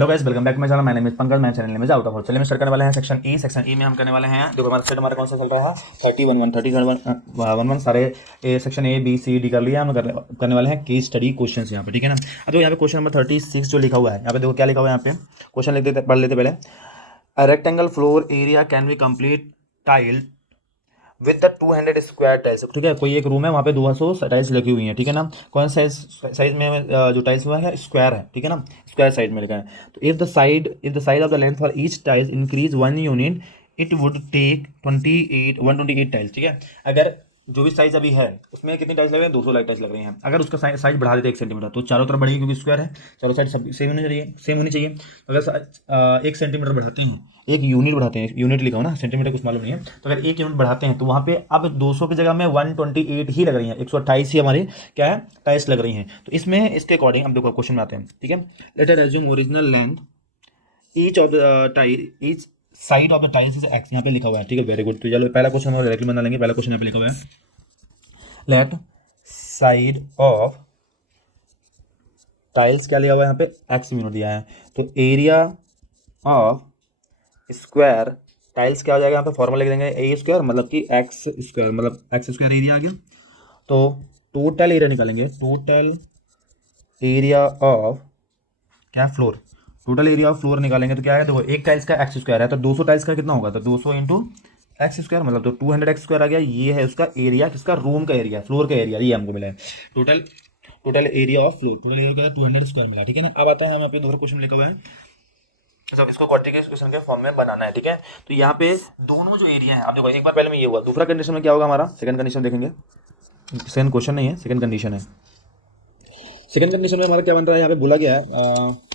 Hello guys, welcome back to my channel. My name is Pankaj. मैं channel में out of. चलिए मैं start करने वाले हैं सेक्शन ई में हम करने वाले हैं। देखो हमारा सेट हमारा कौन सा चल रहा है 31 सारे section A B C D कर लिया हम। करने वाले हैं केस स्टडी क्वेश्चन यहाँ पे, ठीक है ना। अब तो यहाँ पे क्वेश्चन नंबर 36 जो लिखा हुआ है यहाँ पे, देखो क्या लिखा हुआ है यहाँ पे। क्वेश्चन लिख देते, पढ़ लेते पहले। A rectangle floor area can be complete tile with the 200 square tiles. ठीक है, कोई एक रूम है वहाँ पे 200 टाइल्स लगी हुई हैं, ठीक है ना। कौन साइज साइज में जो टाइल्स हुआ है स्क्वायर है, ठीक है ना, स्क्वायर साइड में लिखा है। तो if the side of the length for each tiles increase 1 unit it would take 128 tiles. ठीक है, अगर जो भी साइज अभी है उसमें कितनी टाइल्स लग रही है, 200 लाइट टाइल्स लग रही हैं। अगर उसका साइज बढ़ा देते 1 सेंटीमीटर तो चारों तरफ बढ़ेगी, क्योंकि स्क्वायर है, चारों साइड सब सेम होनी चाहिए। तो अगर 1 सेंटीमीटर बढ़ाते हैं, एक यूनिट बढ़ाते हैं, यूनिट लिखा हो ना, सेंटीमीटर कुछ मालूम नहीं है, तो अगर 1 यूनिट बढ़ाते हैं तो वहाँ पे अब 200 की जगह में 128 ही लग रही हैं, 128 ही हमारी क्या है टाइल्स लग रही हैं। तो इसमें इसके अकॉर्डिंग अब देखो क्वेश्चन में आते हैं, ठीक है। Let us assume original length each of the tile each side of the tiles is x, यहाँ पे लिखा हुआ है, ठीक है, वेरी गुड। तो चलो पहला क्वेश्चन हम डायरेक्टली बना लेंगे। पहला क्वेश्चन यहाँ पे लिखा हुआ है, लेट साइड ऑफ टाइल्स क्या लिया हुआ है यहाँ पे, एक्स यूनिट दिया है। तो एरिया ऑफ स्क्वायर टाइल्स क्या हो जाएगा यहाँ पे, फॉर्मूला लिख देंगे ए स्क्वायर मतलब कि एक्स स्क्वायर, मतलब एक्स स्क्वायर एरिया आ गया। तो टोटल एरिया निकालेंगे, टोटल एरिया ऑफ क्या floor, total area of floor निकालेंगे तो क्या है, देखो एक टाइल्स का एक्स स्क्वायर है तो 200 टाइल्स का कितना होगा, तो 200 इंटू एक्स स्क्वायर मतलब तो 200 एक्स स्क्वायर आ गया। ये है उसका एरिया, किसका, रूम का एरिया, फ्लोर का एरिया, ये हमको मिला है। Total total area of floor, total area का 200 स्क्वायर मिला, ठीक है ना। अब आता है, हम यहाँ पे दूसरा क्वेश्चन लिखा हुआ है, तो इसको क्वाड्रेटिक इक्वेशन के फॉर्म में बनाना है, ठीक है। तो यहाँ पे दोनों जो एरिया है, आप देखो एक बार पहले में ये हुआ, दूसरा कंडीशन में क्या होगा हमारा, सेकंड कंडीशन देखेंगे, सेकंड क्वेश्चन नहीं है, सेकंड कंडीशन है। सेकंड कंडीशन में हमारा क्या बन रहा है, यहाँ पे बोला गया है,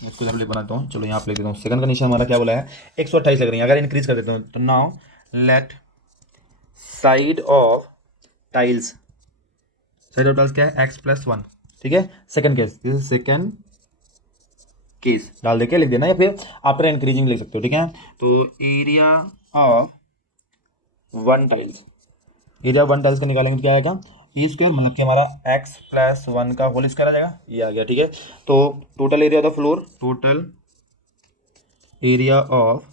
इसको जब बनाता हूँ, चलो यहाँ पे लिख देता हूँ। सेकंड कंडीशन हमारा क्या बोला है, 128 लग रही है, अगर इंक्रीज कर देता हूँ तो now let side of tiles, side of tiles क्या है, x+1, ठीक है। सेकंड केस, सेकंड केस डाल देके लिख देना, या फिर आफ्टर इंक्रीजिंग लिख सकते हो, ठीक है। तो area of one tiles, area of one tiles का निकालेंगे तो क्या आएगा, ई स्क्वायर मतलब कि हमारा x+1 का होल स्क्वायर आ जाएगा, ये आ गया, ठीक है। तो total area of the floor, total area of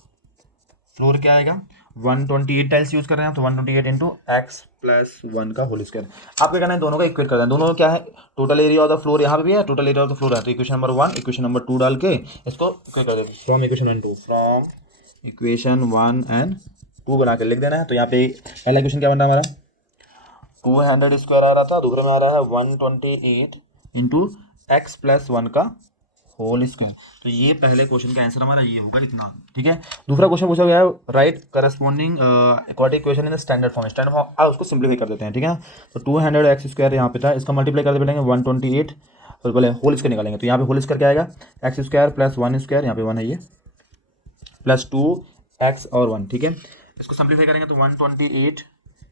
floor क्या आएगा, 128 टाइल्स यूज कर रहे हैं तो 128 इंटू x+1 का होल स्क्वायर। आप क्या करना है, दोनों का इक्वेट कर दें, दोनों क्या है, total area of the floor यहाँ पे भी है, total area of the floor है, तो इक्वेशन नंबर 1 इक्वेशन नंबर 2 डाल के इसको इक्वेट कर देते हैं। From equation 1 2, from equation 1 and 2 बना के लिख देना है। तो यहाँ पे पहला इक्वेशन क्या बन रहा है हमारा, 200 स्क्वायर आ रहा था, दूसरे में आ रहा है 128 इंटू x+1 का होल स्क्वायर। तो ये पहले क्वेश्चन का आंसर हमारा ये होगा इतना, ठीक है। दूसरा क्वेश्चन पूछा गया है, right corresponding quadratic equation in standard form, standard form उसको सिंप्लीफाई कर देते हैं, ठीक है। तो 200 एक्स स्क्वायर यहाँ पे था, इसका मल्टीप्लाई कर देंगे 128 और बोले होल स्क्वायर निकालेंगे, तो यहाँ पे होल स्क्वायर क्या आएगा, एक्स स्क्वायर प्लस 1 स्क्वायर, यहाँ पे 1 है ये, प्लस 2x और 1, ठीक है। इसको सिंप्लीफाई करेंगे तो 128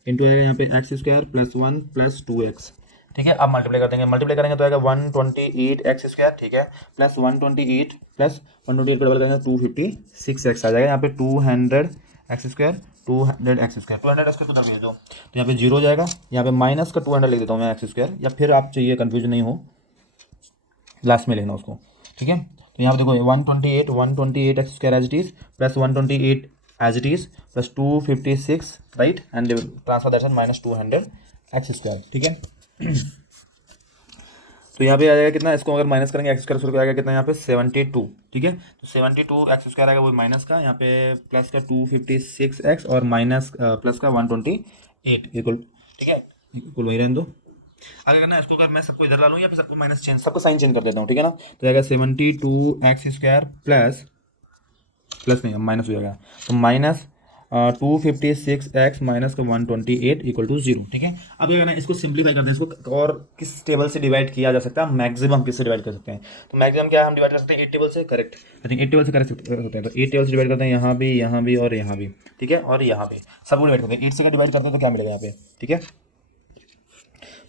इंटू आएगा यहाँ पे x square plus 1 plus 2x, ठीक है। अब मल्टीप्लाई कर देंगे, मल्टीप्लाई करेंगे तो आएगा 128 एक्स स्क्वायर, ठीक है, प्लस 128 प्लस 128 को डबल करेंगे 256 एक्स आ जाएगा। यहाँ पे 200 X square, 200 X square, 200 X square उधर भेज दो तो यहाँ पे जीरो हो जाएगा, यहाँ पे माइनस का 200 लिख देता हूँ मैं एक्स स्क्वायर, या फिर आप चाहिए कन्फ्यूजन नहीं हो लास्ट में लिखना उसको, ठीक है। तो यहाँ पे देखो 128 X square as it is plus 128 as it is plus 256, right, and transfer that minus 200 X square, ठीक है। तो यहाँ पे आ जाएगा कितना, इसको अगर माइनस करेंगे एक्स स्क्वायर आएगा कितना, यहाँ पे 72, ठीक है। तो 72 एक्स स्क्वायर आएगा वो माइनस का, यहाँ पे प्लस का 256 एक्स और माइनस प्लस का 128 इक्वल, ठीक है, इक्वल वही रहने दो। आगे करना है इसको, अगर मैं सबको इधर डालूँ या फिर सबको माइनस चेंज, सबको साइन चेंज कर देता हूँ, ठीक है ना। तो आएगा 72 एक्स स्क्वायर प्लस प्लस नहीं माइनस हो जाएगा, तो माइनस 256 एक्स माइनस का 128 इक्वल टू 0, ठीक है। अब क्या करना है, इसको सिंप्लीफाई करते हैं, इसको और किस टेबल से डिवाइड किया जा सकता है, मैक्सिमम किससे डिवाइड कर सकते हैं। तो मैक्सिमम क्या है, हम डिवाइड कर सकते हैं 8 टेबल से, करेक्ट, आई थिंक 8 टेबल से कर सकते हैं। तो 8 टेबल से डिवाइड करते हैं, यहाँ भी और यहाँ भी, ठीक है, और यहाँ पे सबको डिवाइड करते हैं 8 से डिवाइड करते हैं तो क्या मिलेगा यहाँ पे, ठीक है।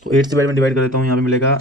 तो 8 से में डिवाइड कर देता हूँ, यहाँ पे मिलेगा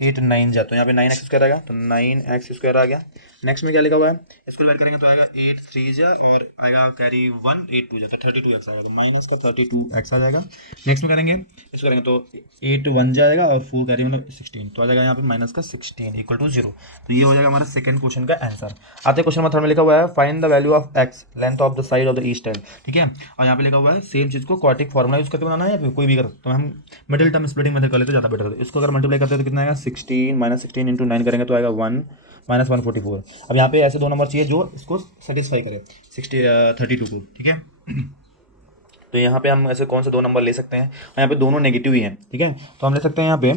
8 9 जा, तो यहाँ पे 9 एक्स स्क्वायर आ गया, तो 9 एक्स स्क्वायर आ गया नेक्स्ट में क्या लिखा हुआ है, इसको डिवाइड करेंगे तो आएगा 8 3 जा और आएगा कैरी 1 8 2 जाता है 32x आएगा, तो माइनस का 32x आ जाएगा। नेक्स्ट में करेंगे, इसको करेंगे तो 8 1 जाएगा और 4 कैरी मतलब 16, तो आ जाएगा यहाँ पे माइनस का 16 इक्वल टू 0। तो ये हो जाएगा हमारा सेकंड क्वेश्चन का आंसर। आते क्वेश्चन नंबर 3 में लिखा हुआ है find the value of x length of the side of the east tile, ठीक है। और यहाँ पे लिखा हुआ है सेम चीज़ को क्वाड्रेटिक फॉर्मूला यूज करके बनाना है या फिर कोई भी कर, तो हम मिडिल टर्म स्प्लिटिंग मेथड कर लेते तो ज़्यादा बेटर है। इसको अगर मल्टीप्लाई करते हैं तो कितना आएगा 16 माइनस 16 इंटू 9 करेंगे तो आएगा 1 माइनस 144। अब यहाँ पे ऐसे दो नंबर चाहिए जो इसको सेटिस्फाई करे 32 को, ठीक है। तो यहाँ पे हम ऐसे कौन से दो नंबर ले सकते हैं, और यहाँ पे दोनों नेगेटिव ही हैं, ठीक है। तो हम ले सकते हैं यहाँ पे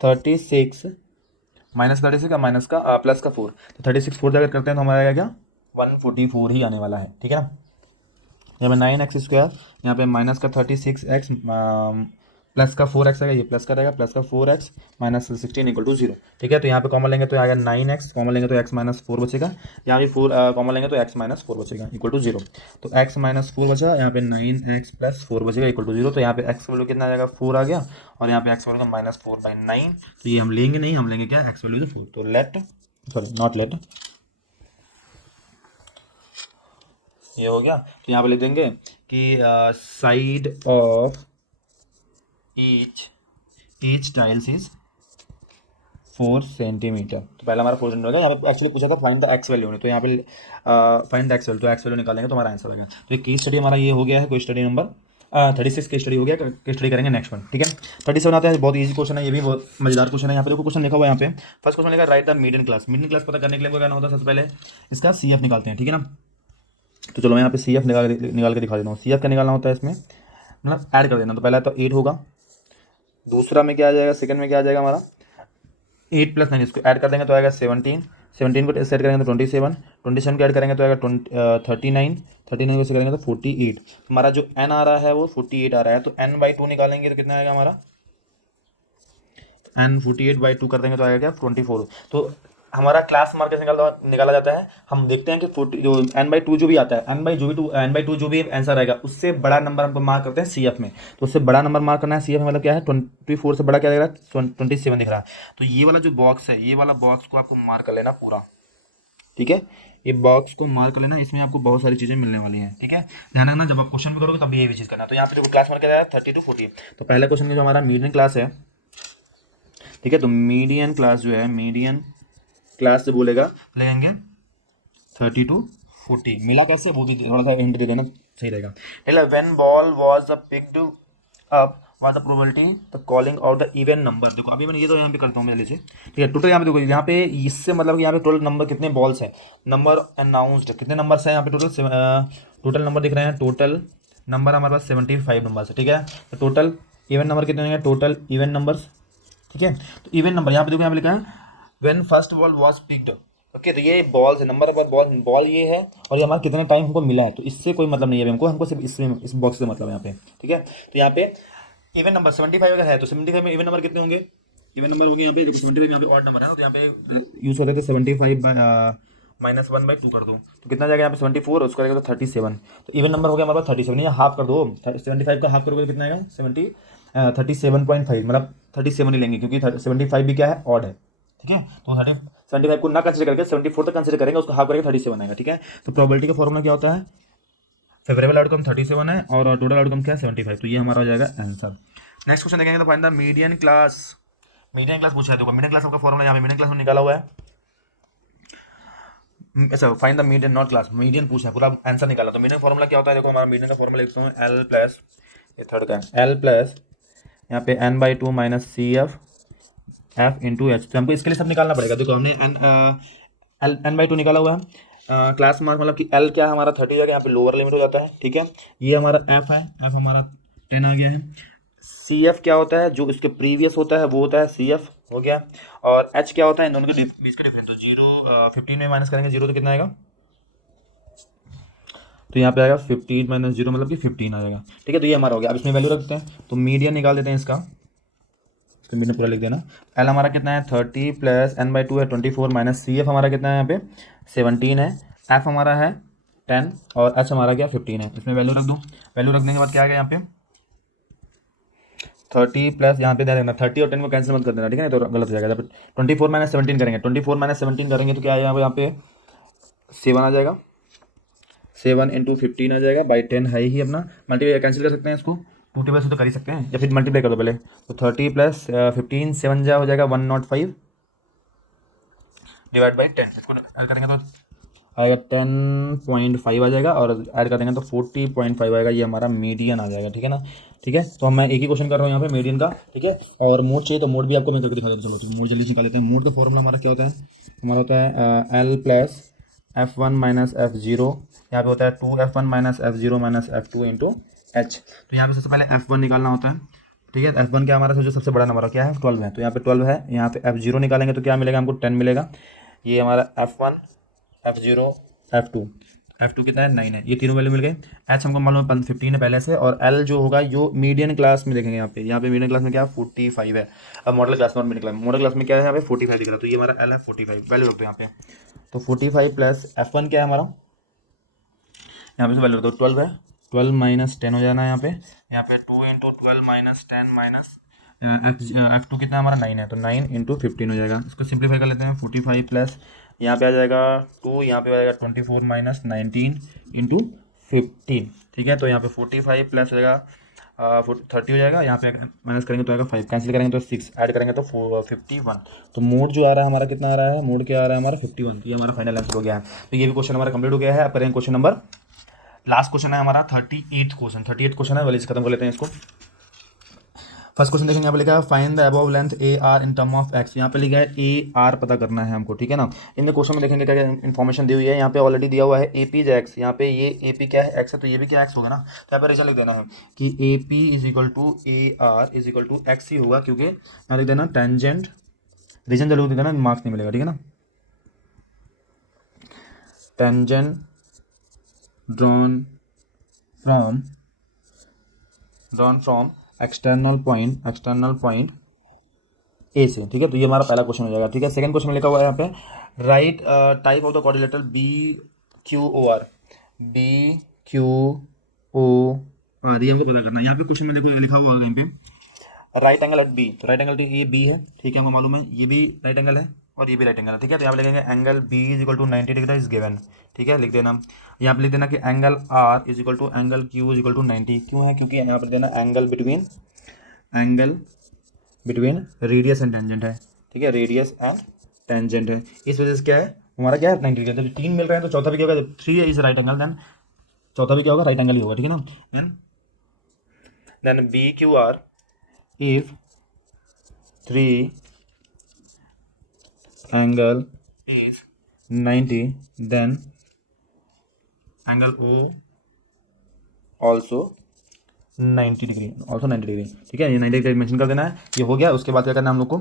36 माइनस 36 का माइनस का प्लस का 4, तो 36 4 जगह करते हैं तो हमारा आएगा क्या 144 ही आने वाला है, ठीक है ना। यहाँ पे 9x स्क्वायर, यहाँ पे माइनस का 36x प्लस का 4x आएगा, ये प्लस का रहेगा प्लस का 4x माइनस 16 इक्वल टू 0, ठीक है। तो यहाँ पे कॉमन लेंगे तो आएगा 9x, कॉमन लेंगे तो x माइनस 4 बचेगा, यहाँ पे 4 कॉमन लेंगे तो x माइनस 4 बचेगा इक्वल टू 0। तो x माइनस 4 बचा, यहाँ पे 9x प्लस 4 बचेगा इक्वल टू 0। तो यहाँ पे x वैल्यू कितना आ जाएगा 4 आ गया, और यहाँ पे x वैल्यू का माइनस 4/9, तो ये हम लेंगे नहीं, हम लेंगे क्या x वैल्यू 4। तो लेट सॉरी नॉट लेट, ये हो गया। तो यहाँ पे लिख देंगे कि side of each tiles is 4 centimetre. तो पहला हमारा 4 सेंटीमीटर होगा। यहाँ पे एक्चुअली पूछा था फाइंड द एक्स वैल्यू ने, तो यहाँ पे फाइंड द एक्स वैल्यू, तो एक्स वैल्यू निकालेंगे तो हमारा आंसर होगा। तो ये केस स्टडी हमारा ये हो गया है, कोई स्टडी नंबर 36 केस स्टडी हो गया। केस स्टडी करेंगे नेक्स्ट वन, ठीक है। 37 आता है, बहुत ईजी क्वेश्चन है, ये भी बहुत मजेदार क्वेश्चन है। यहाँ पे देखो क्वेश्चन लिखा हुआ है, यहाँ पे फर्स्ट क्वेश्चन लिखा right the median class. Median class पता करने के लिए क्या होता है, सबसे पहले इसका CF निकालते हैं, ठीक है ना। तो चलो मैं यहाँ पे CF निकाल के दिखा देता हूँ। CF क्या निकालना होता है इसमें, मतलब ऐड कर देना। तो पहला तो 8 होगा, दूसरा में क्या आ जाएगा, सेकंड में क्या आ जाएगा हमारा 8 + 9, इसको ऐड कर देंगे तो आएगा 17, 17 को ऐड करेंगे तो 27, 27 को ऐड करेंगे तो आएगा 39, 39 को ऐसे करेंगे तो 48। हमारा जो n आ रहा है वो 48 आ रहा है, तो n/2 निकालेंगे तो कितना आएगा हमारा n 48/2 कर देंगे तो आएगा क्या 24। तो हमारा क्लास मार्क कैसे निकाला जाता है, हम देखते हैं कि 40 जो n/2 जो भी आता है, n/2 जो भी आंसर आएगा उससे बड़ा नंबर हमको मार्क करते हैं CF में। तो उससे बड़ा नंबर मार्क करना है CF में, मतलब क्या है 24 से बड़ा क्या दिख रहा है 27 दिख रहा है। तो ये वाला जो बॉक्स है, ये वाला बॉक्स को आपको मार्क कर लेना पूरा, ठीक है। ये बॉक्स को मार्क कर लेना, इसमें आपको बहुत सारी चीज़ें मिलने वाली हैं, ठीक है। ध्यान रखना जब आप क्वेश्चन भी करोगे तब भी ये भी चीज़ करना। तो यहाँ पे जो क्लास मार्क किया 30 to 40। तो पहले क्वेश्चन में जो हमारा मीडियन क्लास है, ठीक है, तो मीडियन क्लास जो है, मीडियन क्लास से बोलेगा लेंगे 30 to 40, मिला कैसे वो भी थोड़ा सा हिंट दे देना सही रहेगा। पहले when ball was picked up was the probability the calling out the even number. देखो अभी मैंने ये तो यहाँ पे करता हूँ मैं जल्दी से, ठीक है। टोटल यहाँ पे देखो, यहाँ पे इससे मतलब कि यहाँ पे टोटल नंबर कितने बॉल्स हैं, नंबर अनाउंस्ड कितने नंबर्स हैं यहाँ पे, टोटल नंबर दिख रहे हैं, टोटल नंबर हमारे पास 75 नंबर्स है, ठीक है। तो टोटल इवन नंबर कितने होंगे, टोटल इवन नंबर्स, ठीक है। तो इवन नंबर यहाँ पे देखो, यहाँ पे लिखा है when first ball was picked, okay. तो ये बॉल्स है, नंबर ऑफ बॉल ये है, और ये हमारा कितना टाइम हमको मिला है, तो इससे कोई मतलब नहीं है हमको सिर्फ इस बॉक्स से मतलब यहाँ पे, ठीक है। तो यहाँ पे इवन नंबर 75 अगर है तो 75 में इवन नंबर कितने होंगे, इवन नंबर होंगे यहाँ पे देखो 75 यहाँ पे ऑड नंबर है ना, तो यहाँ पे यूज होता है 75 माइनस 1/2 कर दो तो कितना जाएगा यहाँ पे 74, उसको करेगा तो 37। तो इवन नंबर हो गया हमारे पास 37, या हाफ कर दो, 75 का हाफ करोगे तो कितना आएगा 37.5, मतलब 37 ही लेंगे क्योंकि 75 भी क्या है ऑड है, ठीक है। तो 75 को ना कंसिडर करके 74 तक कंसिडर करेंगे, उसको हाफ करके 37 आएगा, ठीक है। तो प्रोबेबिलिटी का फॉर्मूला क्या होता है, फेवरेबल आउटकम 37 है और टोटल आउटकम क्या है 75, तो ये हमारा हो जाएगा आंसर। नेक्स्ट क्वेश्चन देखेंगे तो find the median class. Median class पूछा है, देखो मीडियन क्लास का फॉर्मूला यहाँ पे मीडियन क्लास में निकाला हुआ है, ऐसा find the median not class, median पूछा है, पूरा आंसर निकाला। तो मीडियन फॉर्मूला क्या होता है, देखो हमारा मीडियन का फॉर्मूला लिखता हूँ L प्लस, ये थर्ड का L प्लस यहाँ पे n/2 minus CF F into H. तो हमको इसके लिए सब निकालना पड़ेगा। देखो हमने n/2 निकाला हुआ है, क्लास मार्क मतलब कि L क्या है हमारा 30 जाएगा, यहाँ पे लोअर लिमिट हो जाता है, ठीक है। ये हमारा F है, F हमारा 10 आ गया है। CF क्या होता है, जो इसके प्रीवियस होता है वो होता है CF हो गया, और H क्या होता है इन दोनों के बीच का डिफरेंस। तो 15 में माइनस करेंगे 0 तो कितना आएगा, तो यहाँ पे आएगा 15 माइनस 0 मतलब कि 15 आ जाएगा, ठीक है। तो ये हमारा हो गया। अब इसमें वैल्यू रखते हैं, तो मीडियन निकाल देते हैं इसका, मीडियन पूरा लिख देना। L हमारा कितना है 30 प्लस n/2 है 24 माइनस CF हमारा कितना है यहाँ पे 17 है, F हमारा है 10 और H हमारा क्या 15 है। इसमें वैल्यू रख दो, वैल्यू रखने के बाद क्या आ गया यहाँ पे 30 प्लस यहाँ पे ध्यान रखना 30 और 10 को कैंसिल मत कर देना, ठीक है, तो गलत हो जाएगा। 24 माइनस 17 करेंगे, 24 माइनस 17 करेंगे तो क्या आएगा यहाँ पे 7 आ जाएगा, 7 इंटू 15 आ जाएगा, बाई 10 है ही अपना, मल्टीप्लाई कैंसिल कर सकते हैं इसको, 2 से तो कर ही सकते हैं, या फिर मल्टीप्लाई कर दो पहले, तो 30 प्लस 15 7 जा हो जाएगा 105 डिवाइड बाई 10, इसको ऐड करेंगे तो आएगा 10.5 आ जाएगा, और ऐड कर देंगे तो 40.5 आएगा, ये हमारा मीडियन आ जाएगा, ठीक है ना। ठीक है, तो मैं एक ही क्वेश्चन कर रहा हूँ यहाँ पे मीडियन का, ठीक है। और मोड चाहिए तो मोड भी आपको मैं करके दिखा देता हूँ, चलो मोड जल्दी से निकाल लेते हैं। मोड का फॉर्मूला हमारा क्या होता है, हमारा होता है L plus F1 minus F0, यहाँ पे होता है 2F1 minus F0 minus F2 into H। तो यहाँ पे सबसे पहले F1 निकालना होता है, ठीक है। F1 क्या हमारा जो सबसे बड़ा नंबर है क्या है, 12 है, तो यहाँ पे 12 है। यहाँ पे F0 निकालेंगे तो क्या मिलेगा हमको, 10 मिलेगा। ये हमारा F1 F0 F2 कितना है, 9 है, ये तीनों वैल्यू मिल गए। H हमको मालूम है 15 है पहले से, और L जो होगा जो मीडियन क्लास में देखेंगे यहाँ पे मीडियन क्लास में क्या 45 है। अब मॉडल क्लास में और मीडियन क्लास में, मॉडल क्लास में क्या है यहाँ पे 45 दिख रहा है, तो ये हमारा L है 45, वैल्यू रख दो यहाँ पे। तो 45 प्लस F1 क्या है हमारा, यहाँ पे से वैल्यू रख दो 12 है, 12 माइनस 10 हो जाना है यहाँ पे 2 इंटू 12 माइनस 10 माइनस F2 कितना हमारा 9 है, तो 9 इंटू 15 हो जाएगा। इसको सिंप्लीफाई कर लेते हैं, 45 प्लस यहाँ पे आ जाएगा 2, यहाँ पे आ जाएगा 24 माइनस 19 इंटू 15, ठीक है। तो यहाँ पे 45 प्लस हो जाएगा 30 हो जाएगा, यहाँ पे माइनस करेंगे तो आएगा 5, कैंसिल करेंगे तो 6, ऐड करेंगे तो 51। तो मोड जो आ रहा है हमारा कितना आ रहा है, मोड क्या आ रहा है हमारा 51, तो ये हमारा फाइनल आंसर हो गया है। तो ये भी क्वेश्चन हमारा कंप्लीट हो गया है। अब करेंगे क्वेश्चन नंबर, लास्ट क्वेश्चन है हमारा 38th क्वेश्चन है, वाले खत्म कर लेते हैं इसको। फर्स्ट क्वेश्चन देखेंगे, यहाँ पे लिखा है find the above length A R in term of X. यहाँ पे लिखा है ए आर पता करना है हमको, ठीक है ना। इनमें क्वेश्चन में देखेंगे क्या क्या इन्फॉर्मेशन दी हुई है। यहाँ पे ऑलरेडी दिया हुआ है ए पी एक्स, यहाँ पे ये ए पी क्या है एक्स है, तो ये भी क्या एक्स होगा ना। तो यहाँ पे रीजन लिख देना है कि A P is equal to A R is equal to X ही होगा, क्योंकि यहाँ लिख देना टेंजेंट, रीजन जरूर लिख देना, मार्क्स नहीं मिलेगा, ठीक है ना। Tangent drawn from external point A से, ठीक है। तो ये हमारा पहला क्वेश्चन हो जाएगा, ठीक है। सेकंड क्वेश्चन में लिखा हुआ है यहाँ पे right type of the quadrilateral B Q O R, ये हमको पता करना है। यहाँ पे क्वेश्चन में देखो लिखा हुआ है कहीं पे राइट एंगल एट बी, तो राइट एंगल ये बी है, ठीक है, हमको मालूम है ये भी राइट एंगल है और ये भी राइट एंगल है, ठीक है। तो यहाँ पे लिखेंगे angle B is equal to 90 degree is given, ठीक है, लिख देना। यहाँ पे लिख देना कि angle R is equal to angle Q is equal to 90, क्यों है, क्योंकि यहाँ पर देना angle between radius and tangent है, ठीक है, रेडियस एंड टेंजेंट है। इस वजह से क्या है हमारा क्या है 90 डिग्री, तो 3 मिल रहे हैं तो चौथा भी क्या होगा, 3 इज राइट एंगल, देन चौथा भी क्या होगा राइट एंगल ही होगा, ठीक है ना। Then B Q R if 3 angle is 90 then angle O also 90 degree, ठीक है। ये 90 डिग्री मेंशन कर देना है, ये हो गया। उसके बाद क्या करना है हम लोग को,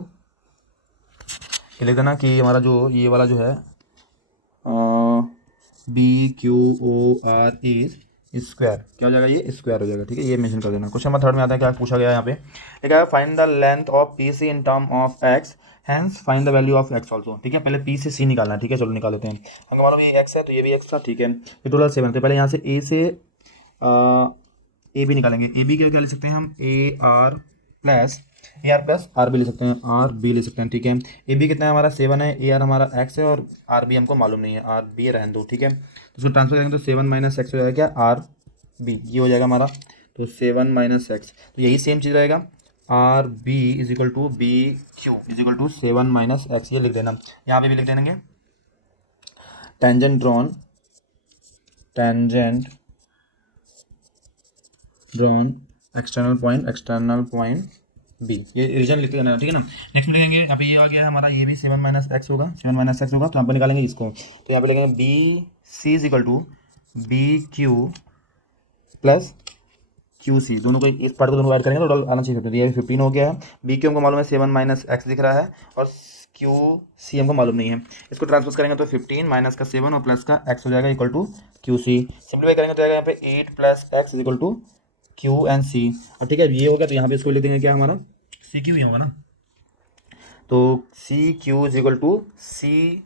ये लिख देना कि हमारा जो ये वाला जो है B Q O R is square, क्या हो जाएगा, ये स्क्वायर हो जाएगा, ठीक है, ये मेंशन कर देना। क्वेश्चन नंबर 3 में आता है, क्या पूछा गया है यहाँ पे, लिखा है find the length of P C in term of X hence find the value of X also, ठीक है। पहले पी से सी निकालना है, ठीक है, चलो निकाल लेते हैं। हमको मालूम ये एक्स है तो ये भी एक्स था, ठीक है। ये टोटल 7 थे, पहले यहाँ से ए से ए बी निकालेंगे। ए बी क्या लिख सकते हैं हम, A R plus R B ले सकते हैं, आर बी ले सकते हैं, ठीक है। ए बी कितना है हमारा 7 है, ए आर हमारा एक्स है, और आर बी हमको मालूम नहीं है, आर बी रहने दो, ठीक है। तो उसको ट्रांसफर करेंगे तो 7 माइनस एक्स हो जाएगा क्या, आर बी, ये हो जाएगा हमारा। तो 7 माइनस एक्स, तो यही सेम चीज़ रहेगा, R B is equal to B Q is equal to 7 minus X, ये लिख देना। यहाँ पे भी लिख देंगे tangent drawn external point B, ये रीजन लिख देना, ठीक है ना। नेक्स्ट में लिखेंगे, यहाँ पे ये आ गया है हमारा, ये भी 7 माइनस एक्स होगा, तो यहाँ पे निकालेंगे इसको। तो यहाँ पे लिखेंगे B C is equal to B Q plus Q C, दोनों को इस पार्ट को दोनों ऐड करेंगे तो टोटल आना चाहिए, तो ये 15 हो गया है। बी क्यू हमको मालूम है 7 माइनस एक्स दिख रहा है, और क्यू सी हमको मालूम नहीं है। इसको ट्रांसफर करेंगे तो 15 माइनस का 7 और प्लस का एक्स हो जाएगा equal to Q C. Simplify करेंगे तो आएगा यहाँ पे 8 plus X is equal to Q and C, और ठीक है ये हो गया। तो यहाँ पे इसको लिख देंगे क्या हमारा सी क्यू ही होगा ना, तो C Q is equal to C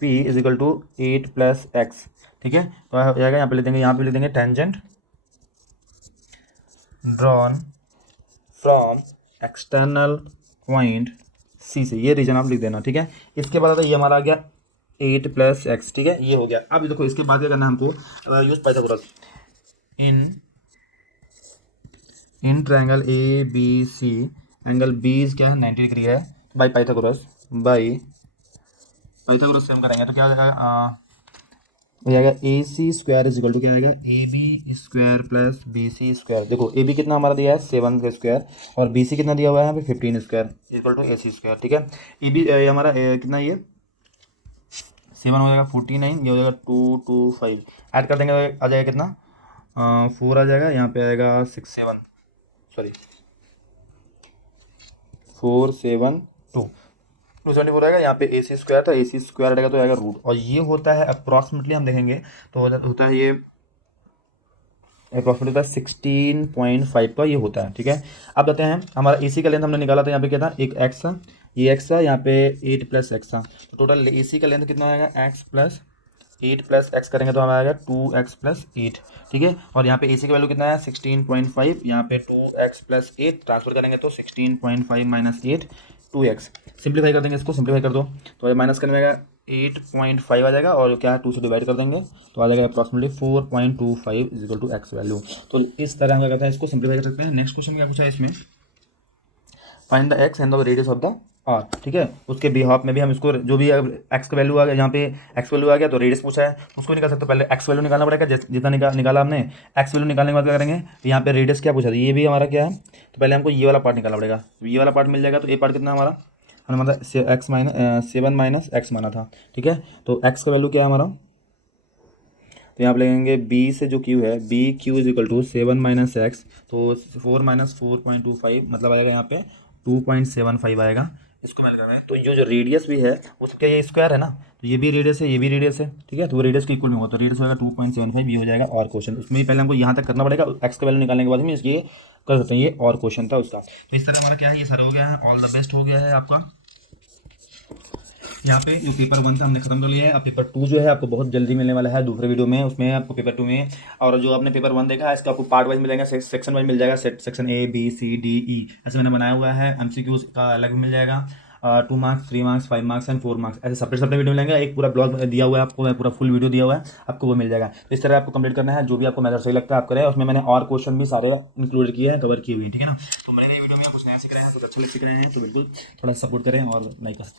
P is equal to 8 plus X, ठीक है। तो हो जाएगा, यहाँ पे लिख देंगे, tangent drawn from external point C से, ये रीजन आप लिख देना, ठीक है। इसके बाद ये हमारा आ गया 8 प्लस एक्स, ठीक है, ये हो गया। अब देखो इसके बाद क्या करना है हमको, use Pythagoras in triangle A B C, angle B क्या है 90 डिग्री है, बाई पाइथागोरस से हम करेंगे तो क्या हो जाएगा, हो जाएगा A C square is equal to क्या आएगा, A B square plus B C square. देखो ए बी कितना हमारा दिया है 7 का स्क्वायर, और बी सी कितना दिया हुआ है यहाँ पे 15 square equal to A C square, ठीक है। ए बी हमारा कितना, ये 7 हो जाएगा 49, ये हो जाएगा 225, ऐड कर देंगे आ जाएगा कितना, 4 आ जाएगा, यहाँ पे आएगा 274 आएगा, यहाँ पे ए सी स्क्वायर था, ए सी स्क्वायर आएगा तो आएगा रूट, और ये होता है अप्रॉक्सीमेटली हम देखेंगे तो होता है ये अप्रॉक्सीमेटली 16.5 का ये होता है, ठीक है। अब बताते हैं हमारा ए सी का लेंथ हमने निकाला था, यहाँ पे क्या था, एक एक्स था, ये एक्स था, यहाँ पे 8 प्लस एक्स था, तो टोटल ए सी का लेंथ कितना आएगा, एक्स प्लस 8 प्लस एक्स करेंगे तो हमारा आएगा 2x प्लस 8, ठीक है। और यहाँ पे ए सी का वैल्यू कितना है 16.5, यहाँ पे 2x प्लस 8 ट्रांसफर करेंगे तो 16.5 माइनस 8 2x, सिंप्लीफाई कर देंगे, इसको सिंप्लीफाई कर दो तो माइनस करने में 8.5 आ जाएगा, और क्या है 2 से डिवाइड कर देंगे तो आ जाएगा approximately 4.25 is equal to X value. तो इस तरह हम क्या करते हैं, इसको सिंप्लीफाई कर सकते हैं। नेक्स्ट क्वेश्चन क्या पूछा है इसमें, find the X and the radius of the R, ठीक है। उसके बिहाफ में भी हम इसको जो भी एक्स का वैल्यू आ गया, यहाँ पे एक्स वैल्यू आ गया तो रेडियस पूछा है, उसको निकाल सकते हो। पहले एक्स वैल्यू निकालना पड़ेगा, जितना निकाला हमने, एक्स वैल्यू निकालने के बाद क्या करेंगे, यहाँ पे रेडियस क्या पूछा था, ये भी हमारा क्या है, तो पहले हमको ये वाला पार्ट निकालना पड़ेगा, ये वाला पार्ट मिल जाएगा तो ये पार्ट कितना हमारा, हमने मतलब एक्स माइनस 7 माइनस एक्स माना था, ठीक है। तो एक्स का वैल्यू क्या है हमारा, तो यहाँ पे लगेंगे बी से जो क्यू है, B Q is equal to 7 minus X, तो 4 माइनस 4.25 मतलब आएगा यहाँ पे 2.75 आएगा। इसको मैंने करना है, तो जो रेडियस भी है उसका ये स्क्वायर है ना, तो ये भी रेडियस है, ये भी रेडियस है, ठीक है, तो वो रेडियस के इक्वल में होगा, तो रेडियस होगा 2.75, ये हो जाएगा और क्वेश्चन। उसमें भी पहले हमको यहाँ तक करना पड़ेगा, एक्स का वैल्यू निकालने के बाद में ये कर सकते हैं, ये और क्वेश्चन था उसका। तो इस तरह हमारा क्या है, ये सारा हो गया है, ऑल द बेस्ट हो गया है आपका। यहाँ पे जो पेपर 1 था हमने खत्म कर लिया है, अब पेपर 2 जो है आपको बहुत जल्दी मिलने वाला है दूसरे वीडियो में, उसमें आपको पेपर 2 में, और जो आपने पेपर 1 देखा है इसका आपको पार्ट वाइज मिलेगा, सेक्शन वाइज मिल जाएगा, section A B C D E ऐसे मैंने बनाया हुआ है, एमसीक्यूज का अलग मिल जाएगा, 2 marks 3 marks 5 marks and 4 marks ऐसे सेपरेट वीडियो मिलेंगे, एक पूरा ब्लॉग दिया हुआ है आपको, पूरा फुल वीडियो दिया हुआ है आपको, वो मिल जाएगा। तो इस तरह आपको कंप्लीट करना है, जो भी आपको मेथड सही लगता है आप करें, उसमें मैंने और क्वेश्चन भी सारे इंक्लूड किए हैं, कवर किए हुए हैं, ठीक है ना। तो मैंने वीडियो में कुछ नया सीख रहे हैं, कुछ अच्छा सीख रहे हैं तो बिल्कुल थोड़ा सपोर्ट करें और लाइक कर सकते हैं।